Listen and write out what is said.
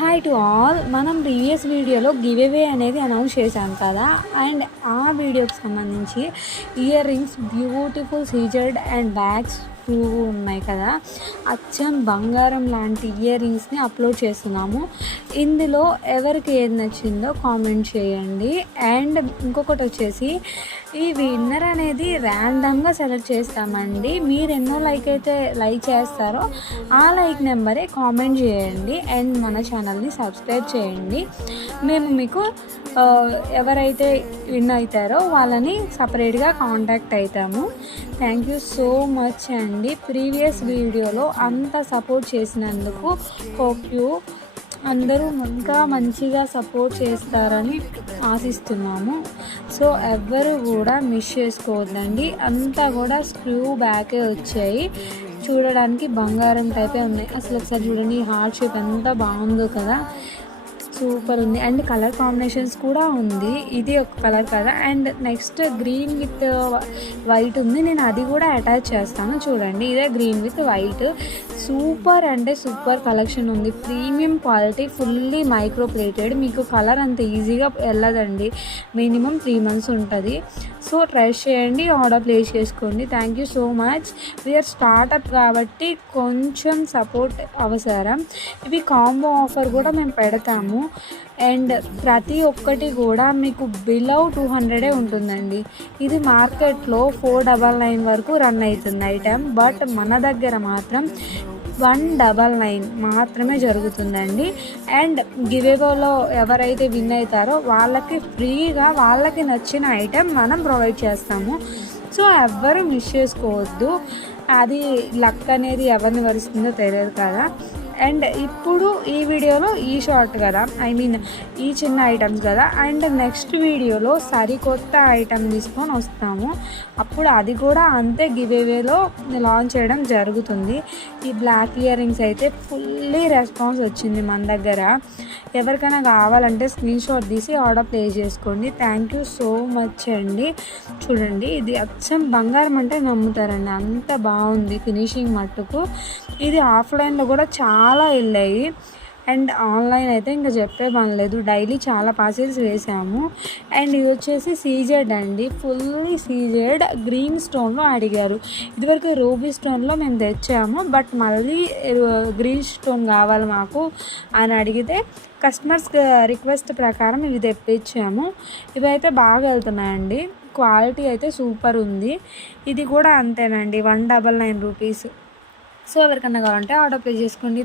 Hi to all. మనం previous వీడియోలో give away అనేది అనౌన్స్ చేశాం కదా, అండ్ ఆ వీడియోకి సంబంధించి ఇయర్ రింగ్స్, బ్యూటిఫుల్ సీజర్డ్ అండ్ బ్యాగ్స్ ఉన్నాయి కదా, అచ్చం బంగారం లాంటి ఇయర్ రింగ్స్ని అప్లోడ్ చేస్తున్నాము. ఇందులో ఎవరికి ఏది నచ్చిందో కామెంట్ చేయండి. అండ్ ఇంకొకటి వచ్చేసి ఈ విన్నర్ అనేది ర్యాండమ్గా సెలెక్ట్ చేస్తామండి. మీరు ఎన్నో లైక్ చేస్తారో ఆ లైక్ నెంబరే కామెంట్ చేయండి అండ్ మన ఛానల్ని సబ్స్క్రైబ్ చేయండి. మేము మీకు ఎవరైతే విన్ అవుతారో వాళ్ళని సపరేట్గా కాంటాక్ట్ అవుతాము. థ్యాంక్ యూ సో మచ్ అండి. ప్రీవియస్ వీడియోలో అంత సపోర్ట్ చేసినందుకు హోప్ యూ అందరూ ఇంకా మంచిగా సపోర్ట్ చేస్తారని ఆశిస్తున్నాము. సో ఎవ్వరు కూడా మిస్ చేసుకోవద్దండి. అంతా కూడా స్క్రూ బ్యాకే వచ్చాయి, చూడడానికి బంగారం టైపే ఉన్నాయి. అసలు ఒకసారి చూడండి, హార్ట్ షేప్ ఎంత బాగుందో కదా, సూపర్ ఉంది. అండ్ కలర్ కాంబినేషన్స్ కూడా ఉంది. ఇది ఒక కలర్ కదా, and next green with white ఉంది. నేను అది కూడా అటాచ్ చేస్తాను. చూడండి, ఇదే గ్రీన్ విత్ వైట్. సూపర్ అంటే సూపర్ కలెక్షన్ ఉంది. Premium quality, fully micro plated. మీకు కలర్ అంత ఈజీగా వెళ్ళదండి. మినిమం 3 months ఉంటుంది. సో ట్రై చేయండి, ఆర్డర్ ప్లేస్ చేసుకోండి. Thank you so much. We're startup కాబట్టి కొంచెం సపోర్ట్ అవసరం. ఇవి కాంబో ఆఫర్ కూడా మేము పెడతాము. అండ్ ప్రతి ఒక్కటి కూడా మీకు బిలో 200 ఉంటుందండి. ఇది మార్కెట్లో 499 వరకు రన్ అవుతుంది ఐటమ్, బట్ మన దగ్గర మాత్రం 199 మాత్రమే జరుగుతుందండి. అండ్ గివేవోలో ఎవరైతే విన్ అవుతారో వాళ్ళకి ఫ్రీగా వాళ్ళకి నచ్చిన ఐటెం మనం ప్రొవైడ్ చేస్తాము. సో ఎవ్వరూ మిస్ చేసుకోవద్దు. అది లక్ అనేది ఎవరిని వరుస్తుందో తెలియదు కదా. అండ్ ఇప్పుడు ఈ వీడియోలో ఈ షార్ట్ కదా, ఈ చిన్న ఐటమ్స్ కదా, అండ్ నెక్స్ట్ వీడియోలో సరికొత్త ఐటమ్ తీసుకొని వస్తాము. అప్పుడు అది కూడా అంతే గివేవేలో లాంచ్ చేయడం జరుగుతుంది. ఈ బ్లాక్ ఇయర్ రింగ్స్ అయితే ఫుల్లీ రెస్పాన్స్ వచ్చింది మన దగ్గర. ఎవరికైనా కావాలంటే స్క్రీన్ షాట్ తీసి ఆర్డర్ ప్లేస్ చేసుకోండి. థ్యాంక్ యూ సో మచ్ అండి. చూడండి, ఇది అచ్చం బంగారం అంటే నమ్ముతారండి, అంత బాగుంది ఫినిషింగ్ మట్టుకు. ఇది ఆఫ్లైన్లో కూడా చాలా వెళ్ళాయి, అండ్ ఆన్లైన్ అయితే ఇంకా చెప్పే పని లేదు. డైలీ చాలా పార్సెల్స్ వేసాము. అండ్ ఇది వచ్చేసి సీజెడ్ అండి, ఫుల్లీ సీజెడ్. గ్రీన్ స్టోన్లో అడిగారు. ఇదివరకు రూబీ స్టోన్లో మేము తెచ్చాము, బట్ మళ్ళీ గ్రీన్ స్టోన్ కావాలి మాకు అని అడిగితే కస్టమర్స్ రిక్వెస్ట్ ప్రకారం ఇవి తెప్పించాము. ఇవైతే బాగా వెళ్తున్నాయండి, క్వాలిటీ అయితే సూపర్ ఉంది. ఇది కూడా అంతేనండి, 199 రూపీస్. సో ఎవరికన్నా కావాలంటే ఆర్డర్ ప్లేస్ చేసుకోండి.